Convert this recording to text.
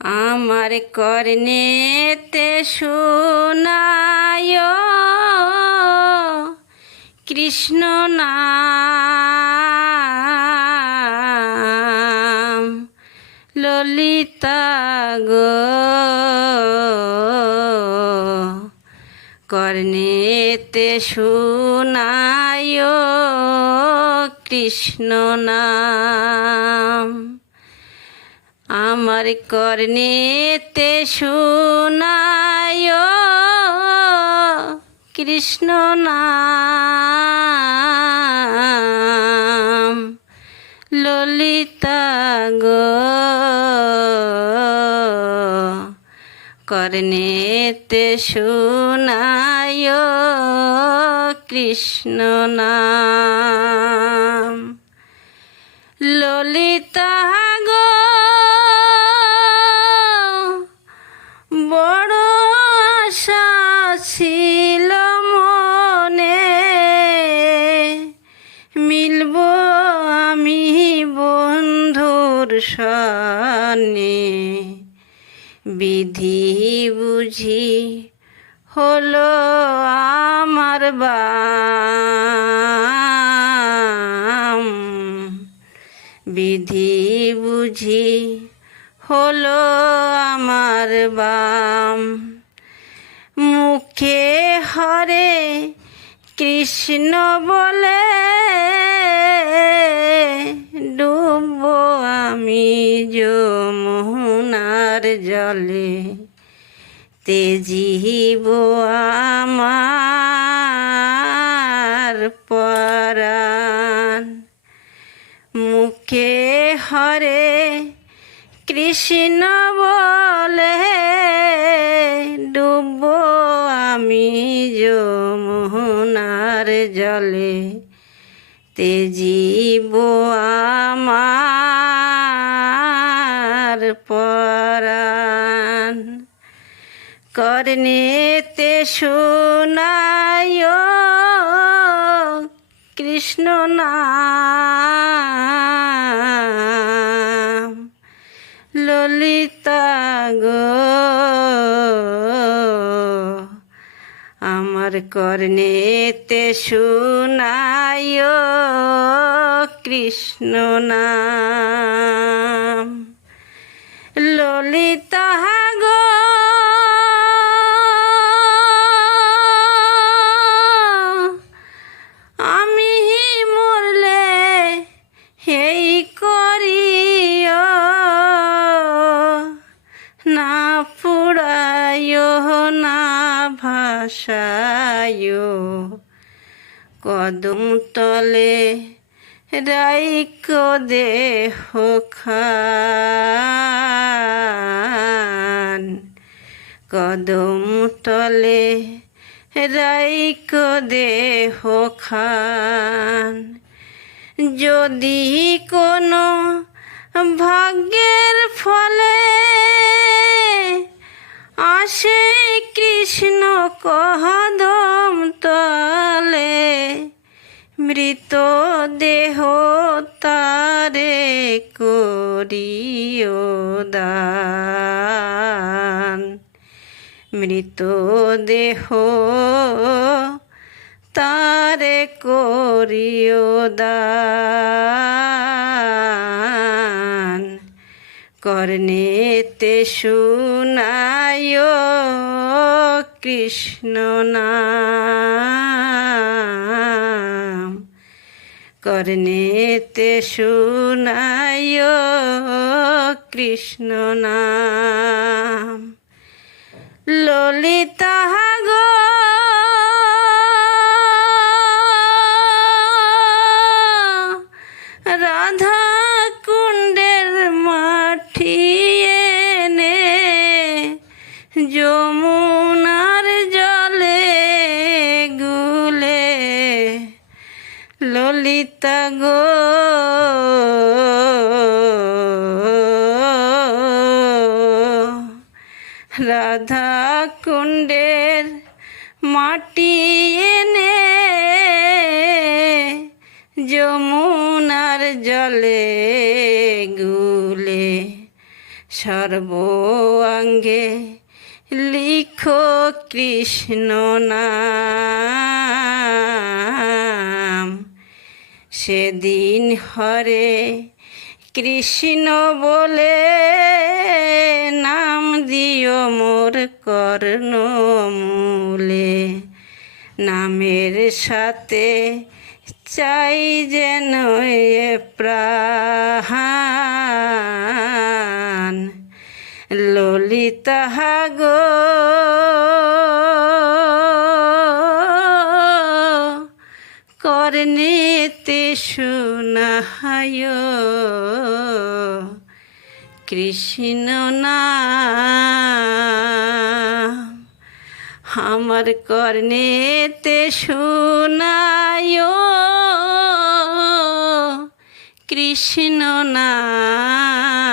আমার কর্ণেতে শোনায়। কৃষ্ণ নাম ললিতা গো। কর্ণেতে শোনায় কৃষ্ণ নাম। আমার কর্ণেতে শোনায় কৃষ্ণ নাম ললিতা গো। কর্ণেতে শোনায় কৃষ্ণ নাম ললিতা বিধি বুঝি হলো আমার বাম। বিধি বুঝি হলো আমার বাম। মুখে হরে কৃষ্ণ বলে তেজিব আমার পরাণ। মুখে হরে কৃষ্ণ বলে ডুবব আমি যমুনার জলে। তেজিব আমার পরাণ। কর্ণেতে শোনায় কৃষ্ণ নাম ললিতা গো আমার কর্ণেতে শোনায় কৃষ্ণ নাম ললিতা পুড়ায় না ভাসায় কদম তলে রাইক দেহ খান। কদম তলে রাইক দেহ খান। যদি কোনো ভাগ্যের ফলে আসে কৃষ্ণ কদম তলে মৃত দেহ তারে করিও দান। মৃত দেহ তারে করিও দান। কর্ণেতে শুনায় কৃষ্ণ নাম কর্ণেতে শুনায় কৃষ্ণ নাম ললিতা যমুনার জলে গুলে ললিতা গো। রাধা কুণ্ডের মাটি এনে যমুনার জলে গুলে সর্বাঙ্গে লিখো কৃষ্ণ নাম। সেদিন হরে কৃষ্ণ বলে নাম দিও মোর কর্ণ মূলে নামের সাথে চাই যেন এ প্রাণ। ললিতা কর্ণেতে শুনাহায় কৃষ্ণ নাম আমার কর্ণেতে শুনায় কৃষ্ণ নাম